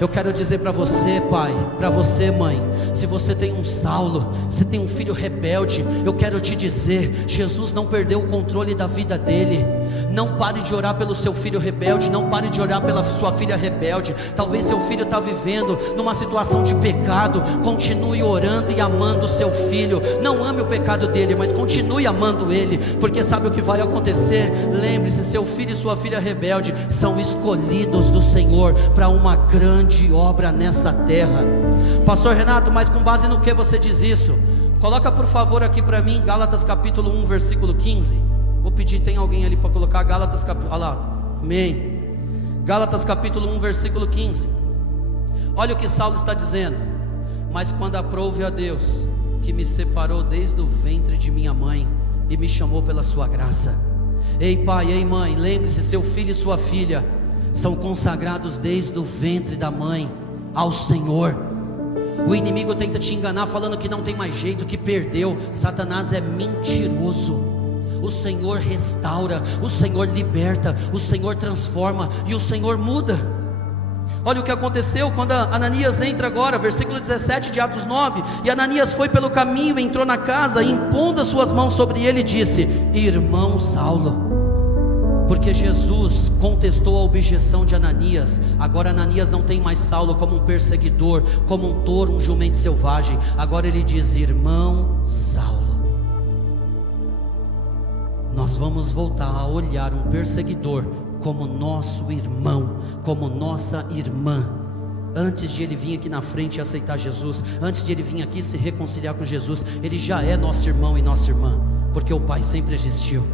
Eu quero dizer para você, pai, para você, mãe, se você tem um Saulo, se tem um filho rebelde, eu quero te dizer, Jesus não perdeu o controle da vida dele. Não pare de orar pelo seu filho rebelde, não pare de orar pela sua filha rebelde. Talvez seu filho está vivendo numa situação de pecado, continue orando e amando o seu filho. Não ame o pecado dele, mas continue amando ele, porque sabe o que vai acontecer? Lembre-se, seu filho e sua filha rebelde são escolhidos do Senhor para uma grande obra nessa terra. Pastor Renato, mas com base no que você diz isso? Coloca por favor aqui para mim Gálatas capítulo 1 versículo 15. Vou pedir, tem alguém ali para colocar Gálatas capítulo, olha lá, amém. Gálatas capítulo 1 versículo 15. Olha o que Saulo está dizendo: mas quando aprouve a Deus, que me separou desde o ventre de minha mãe e me chamou pela sua graça. Ei pai, ei mãe, lembre-se, seu filho e sua filha são consagrados desde o ventre da mãe ao Senhor. O inimigo tenta te enganar falando que não tem mais jeito, que perdeu. Satanás é mentiroso. O Senhor restaura, o Senhor liberta, o Senhor transforma e o Senhor muda. Olha o que aconteceu quando Ananias entra agora, versículo 17 de Atos 9. E Ananias foi pelo caminho, entrou na casa, e impondo as suas mãos sobre ele, disse: irmão Saulo, porque Jesus contestou a objeção de Ananias. Agora Ananias não tem mais Saulo como um perseguidor, como um touro, um jumento selvagem. Agora ele diz: irmão Saulo. Nós vamos voltar a olhar um perseguidor como nosso irmão, como nossa irmã. Antes de ele vir aqui na frente e aceitar Jesus, antes de ele vir aqui se reconciliar com Jesus, ele já é nosso irmão e nossa irmã, porque o Pai sempre existiu,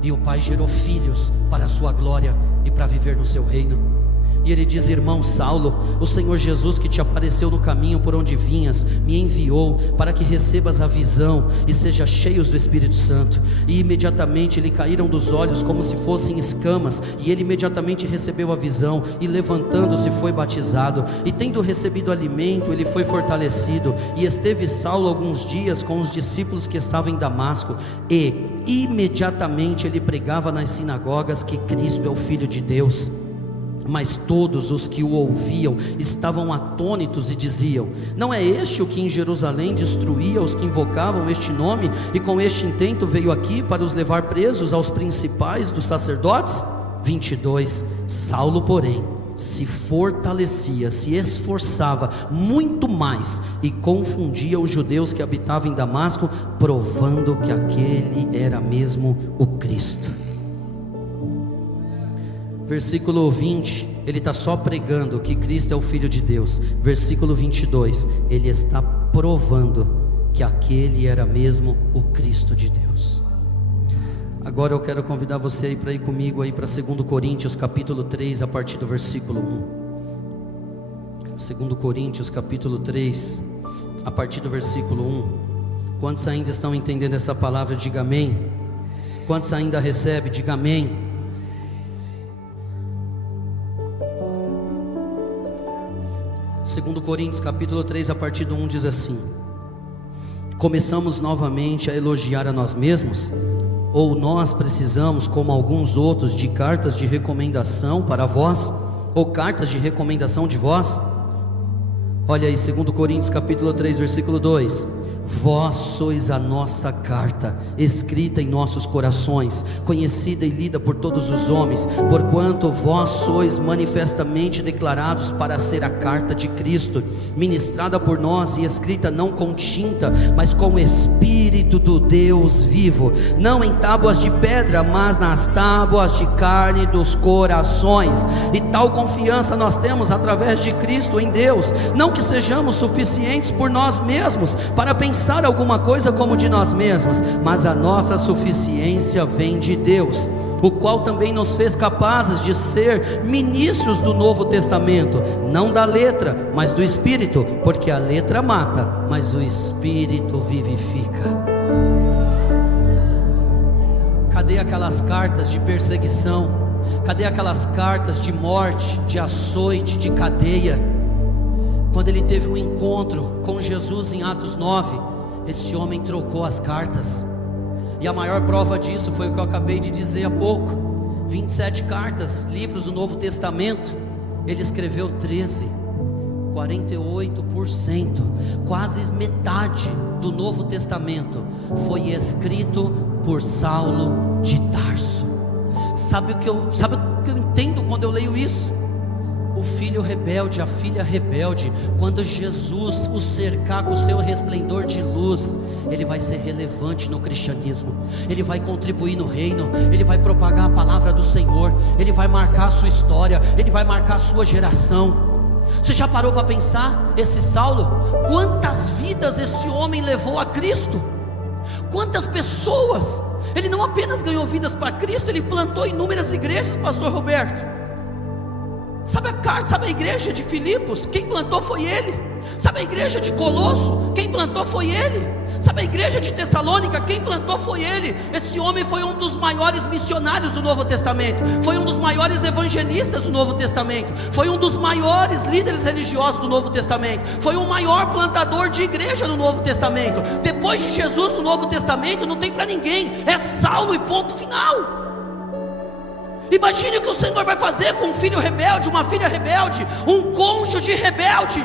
e o Pai gerou filhos para a sua glória e para viver no seu reino. E ele diz: irmão Saulo, o Senhor Jesus que te apareceu no caminho por onde vinhas, me enviou para que recebas a visão e sejas cheios do Espírito Santo. E imediatamente lhe caíram dos olhos como se fossem escamas, e ele imediatamente recebeu a visão, e levantando-se foi batizado. E tendo recebido alimento, ele foi fortalecido. E esteve Saulo alguns dias com os discípulos que estavam em Damasco, e imediatamente ele pregava nas sinagogas que Cristo é o Filho de Deus. Mas todos os que o ouviam estavam atônitos e diziam: não é este o que em Jerusalém destruía os que invocavam este nome, e com este intento veio aqui para os levar presos aos principais dos sacerdotes? 22. Saulo, porém, se fortalecia, se esforçava muito mais, e confundia os judeus que habitavam em Damasco, provando que aquele era mesmo o Cristo. Versículo 20, ele está só pregando que Cristo é o Filho de Deus. Versículo 22, ele está provando que aquele era mesmo o Cristo de Deus. Agora eu quero convidar você para ir comigo aí para 2 Coríntios capítulo 3, a partir do versículo 1. 2 Coríntios capítulo 3, a partir do versículo 1. Quantos ainda estão entendendo essa palavra? Diga amém. Quantos ainda recebem? Diga amém. 2 Coríntios capítulo 3, a partir do 1 diz assim: começamos novamente a elogiar a nós mesmos? Ou nós precisamos, como alguns outros, de cartas de recomendação para vós? Ou cartas de recomendação de vós? Olha aí, 2 Coríntios capítulo 3, versículo 2: vós sois a nossa carta, escrita em nossos corações, conhecida e lida por todos os homens, porquanto vós sois manifestamente declarados para ser a carta de Cristo, ministrada por nós e escrita não com tinta, mas com o Espírito do Deus vivo, não em tábuas de pedra, mas nas tábuas de carne dos corações. E tal confiança nós temos através de Cristo em Deus, não que sejamos suficientes por nós mesmos para pensar alguma coisa como de nós mesmos, mas a nossa suficiência vem de Deus, o qual também nos fez capazes de ser ministros do Novo Testamento, não da letra, mas do Espírito, porque a letra mata, mas o Espírito vivifica. Cadê aquelas cartas de perseguição? Cadê aquelas cartas de morte, de açoite, de cadeia? Quando ele teve um encontro com Jesus em Atos 9, esse homem trocou as cartas, e a maior prova disso foi o que eu acabei de dizer há pouco: 27 cartas, livros do Novo Testamento, ele escreveu 13, 48%, quase metade do Novo Testamento foi escrito por Saulo de Tarso. Sabe o que eu entendo quando eu leio isso? O filho rebelde, a filha rebelde, quando Jesus o cercar com o seu resplendor de luz, ele vai ser relevante no cristianismo, ele vai contribuir no reino, ele vai propagar a palavra do Senhor, ele vai marcar a sua história, ele vai marcar a sua geração. Você já parou para pensar, esse Saulo, quantas vidas esse homem levou a Cristo? Quantas pessoas? Ele não apenas ganhou vidas para Cristo, ele plantou inúmeras igrejas, pastor Roberto. Sabe a igreja de Filipos? Quem plantou foi ele. Sabe a igreja de Colosso? Quem plantou foi ele. Sabe a igreja de Tessalônica? Quem plantou foi ele. Esse homem foi um dos maiores missionários do Novo Testamento, foi um dos maiores evangelistas do Novo Testamento, foi um dos maiores líderes religiosos do Novo Testamento, foi o maior plantador de igreja no Novo Testamento. Depois de Jesus no Novo Testamento não tem para ninguém, é Saulo e ponto final. Imagine o que o Senhor vai fazer com um filho rebelde, uma filha rebelde, um cônjuge rebelde.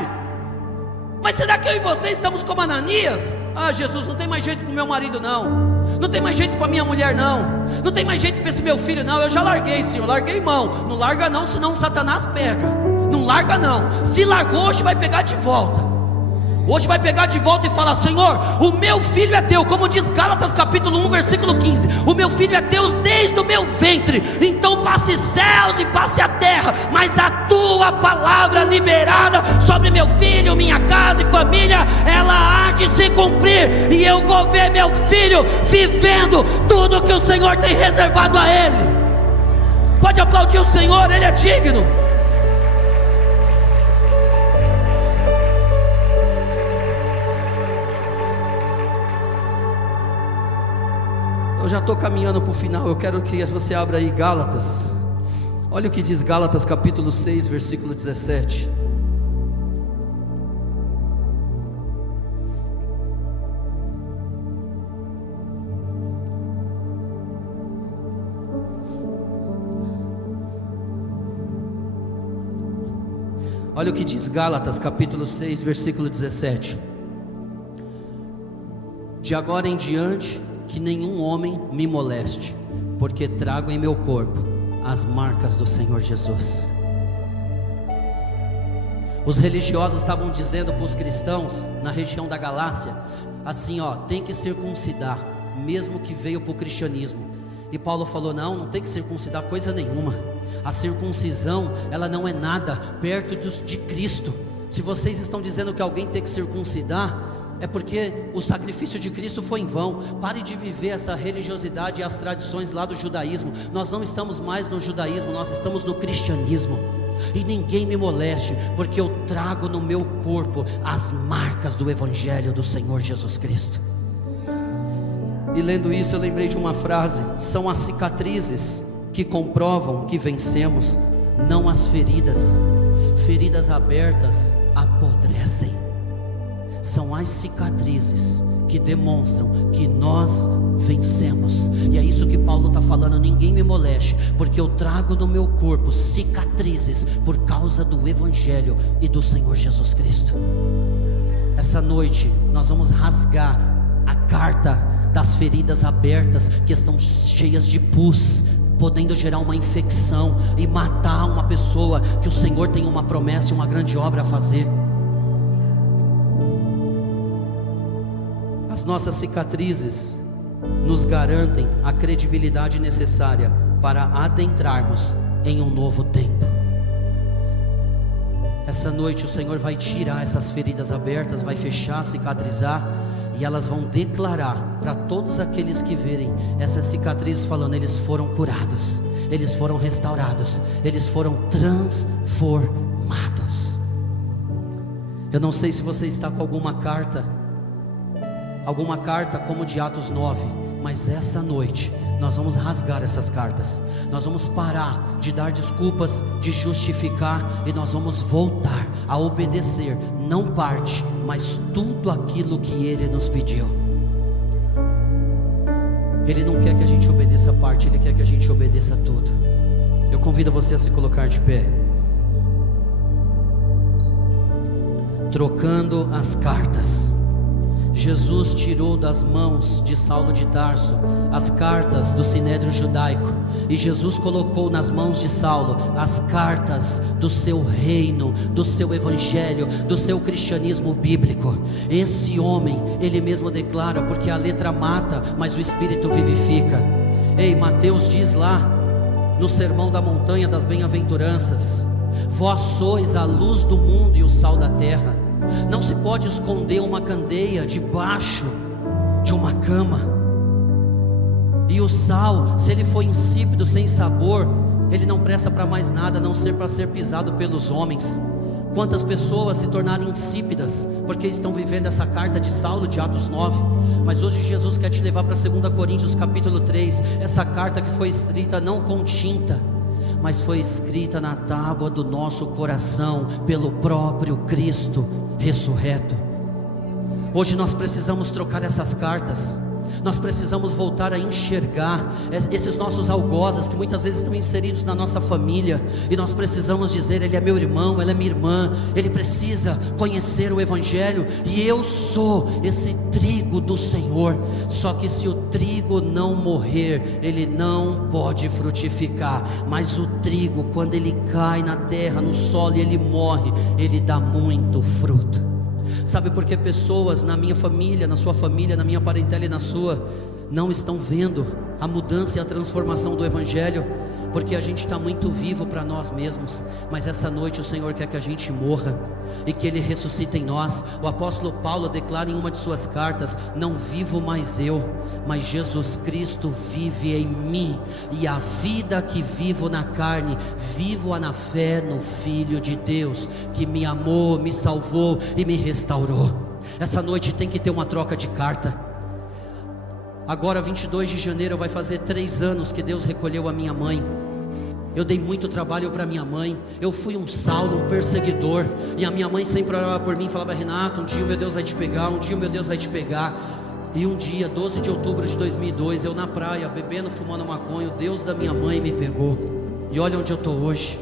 Mas será que eu e você estamos como Ananias? Ah, Jesus, não tem mais jeito para o meu marido não. Não tem mais jeito para minha mulher não. Não tem mais jeito para esse meu filho não. Eu já larguei, Senhor, larguei mão. Não larga não, senão Satanás pega. Não larga não. Se largou, hoje vai pegar de volta. Hoje vai pegar de volta e falar: Senhor, o meu filho é teu, como diz Gálatas capítulo 1 versículo 15, o meu filho é teu desde o meu ventre. Então passe céus e passe a terra, mas a tua palavra liberada sobre meu filho, minha casa e família, ela há de se cumprir, e eu vou ver meu filho vivendo tudo que o Senhor tem reservado a ele. Pode aplaudir o Senhor, ele é digno. Eu já estou caminhando para o final. Eu quero que você abra aí Gálatas. Olha o que diz Gálatas capítulo 6 versículo 17. Olha o que diz Gálatas capítulo 6 versículo 17. De agora em diante, que nenhum homem me moleste, porque trago em meu corpo as marcas do Senhor Jesus. Os religiosos estavam dizendo para os cristãos na região da Galácia, assim ó, tem que circuncidar, mesmo que veio para o cristianismo. E Paulo falou: não tem que circuncidar coisa nenhuma. A circuncisão, ela não é nada perto de Cristo. Se vocês estão dizendo que alguém tem que circuncidar, é porque o sacrifício de Cristo foi em vão. Pare de viver essa religiosidade e as tradições lá do judaísmo. Nós não estamos mais no judaísmo, nós estamos no cristianismo. E ninguém me moleste, porque eu trago no meu corpo as marcas do evangelho do Senhor Jesus Cristo. E lendo isso eu lembrei de uma frase: são as cicatrizes que comprovam que vencemos, não as feridas. Feridas abertas apodrecem. São as cicatrizes que demonstram que nós vencemos. E é isso que Paulo está falando: ninguém me moleste, porque eu trago no meu corpo cicatrizes por causa do evangelho e do Senhor Jesus Cristo. Essa noite nós vamos rasgar a carta das feridas abertas que estão cheias de pus, podendo gerar uma infecção e matar uma pessoa que o Senhor tem uma promessa e uma grande obra a fazer. As nossas cicatrizes nos garantem a credibilidade necessária para adentrarmos em um novo tempo. Essa noite o Senhor vai tirar essas feridas abertas, vai fechar, cicatrizar, e elas vão declarar para todos aqueles que verem essas cicatrizes, falando: eles foram curados, eles foram restaurados, eles foram transformados. Eu não sei se você está com alguma carta como de Atos 9, mas essa noite nós vamos rasgar essas cartas. Nós vamos parar de dar desculpas, de justificar, e nós vamos voltar a obedecer, não parte, mas tudo aquilo que Ele nos pediu. Ele não quer que a gente obedeça parte, Ele quer que a gente obedeça tudo. Eu convido você a se colocar de pé. Trocando as cartas. Jesus tirou das mãos de Saulo de Tarso as cartas do sinédrio judaico, e Jesus colocou nas mãos de Saulo as cartas do seu reino, do seu evangelho, do seu cristianismo bíblico. Esse homem, ele mesmo declara: porque a letra mata, mas o Espírito vivifica. Ei, Mateus diz lá no Sermão da Montanha das Bem-aventuranças: vós sois a luz do mundo e o sal da terra. Não se pode esconder uma candeia debaixo de uma cama. E o sal, se ele for insípido, sem sabor, ele não presta para mais nada, a não ser para ser pisado pelos homens. Quantas pessoas se tornaram insípidas porque estão vivendo essa carta de Saulo de Atos 9. Mas hoje Jesus quer te levar para 2 Coríntios capítulo 3. Essa carta que foi escrita não com tinta, mas foi escrita na tábua do nosso coração pelo próprio Cristo ressurreto. Hoje nós precisamos trocar essas cartas. Nós precisamos voltar a enxergar esses nossos algozes que muitas vezes estão inseridos na nossa família, e nós precisamos dizer: ele é meu irmão, ela é minha irmã, ele precisa conhecer o Evangelho, e eu sou esse trigo do Senhor. Só que se o trigo não morrer, ele não pode frutificar. Mas o trigo, quando ele cai na terra, no solo, e ele morre, ele dá muito fruto. Sabe por que pessoas na minha família, na sua família, na minha parentela e na sua, não estão vendo a mudança e a transformação do Evangelho? Porque a gente está muito vivo para nós mesmos. Mas essa noite o Senhor quer que a gente morra e que Ele ressuscite em nós. O apóstolo Paulo declara em uma de suas cartas: não vivo mais eu, mas Jesus Cristo vive em mim, e a vida que vivo na carne, vivo-a na fé no Filho de Deus, que me amou, me salvou e me restaurou. Essa noite tem que ter uma troca de carta. Agora 22 de janeiro vai fazer 3 anos que Deus recolheu a minha mãe. Eu dei muito trabalho para minha mãe. Eu fui um Saulo, um perseguidor, e a minha mãe sempre orava por mim e falava: Renato, um dia o meu Deus vai te pegar, um dia o meu Deus vai te pegar. E um dia, 12 de outubro de 2002, eu na praia, bebendo, fumando maconha, o Deus da minha mãe me pegou. E olha onde eu estou hoje.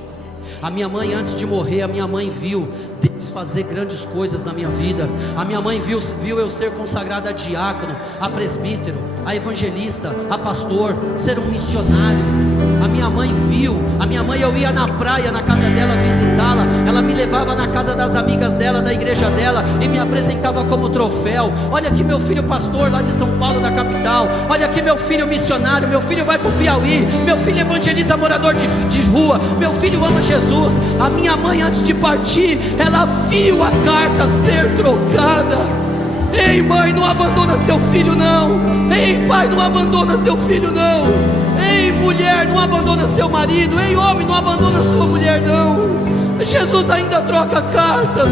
A minha mãe, antes de morrer, a minha mãe viu Deus fazer grandes coisas na minha vida. A minha mãe viu eu ser consagrado a diácono, a presbítero, a evangelista, a pastor, ser um missionário. A minha mãe viu. A minha mãe, eu ia na praia, na casa dela visitá-la. Ela me levava na casa das amigas dela, da igreja dela, e me apresentava como troféu. Olha aqui meu filho pastor lá de São Paulo, da capital. Olha aqui meu filho missionário. Meu filho vai para o Piauí. Meu filho evangeliza morador de rua. Meu filho ama Jesus. A minha mãe, antes de partir, ela viu a carta ser trocada. Ei mãe, não abandona seu filho não. Ei pai, não abandona seu filho não. Ei mulher, não abandona seu marido. Ei homem, não abandona sua mulher não. Jesus ainda troca cartas.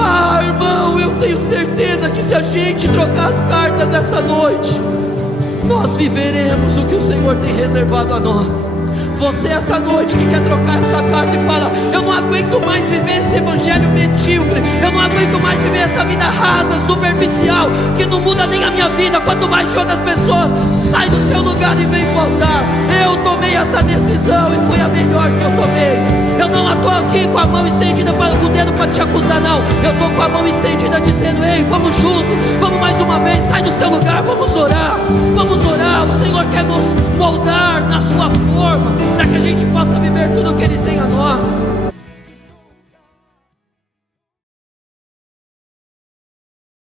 Ah irmão, eu tenho certeza que se a gente trocar as cartas essa noite, nós viveremos o que o Senhor tem reservado a nós. Você essa noite que quer trocar essa carta e fala: eu não aguento mais viver esse evangelho medíocre, eu não aguento mais viver essa vida rasa, superficial, que não muda nem a minha vida, quanto mais de outras pessoas. Sai do seu lugar e vem pro altar. Eu tomei essa decisão e foi a melhor que eu tomei. Eu não estou aqui com a mão estendida para o dedo para te acusar não. Eu estou com a mão estendida dizendo: ei, vamos junto, vamos mais uma vez. Sai do seu lugar, vamos orar. Vamos orar, o Senhor quer nos moldar na sua forma, para que a gente possa viver tudo o que Ele tem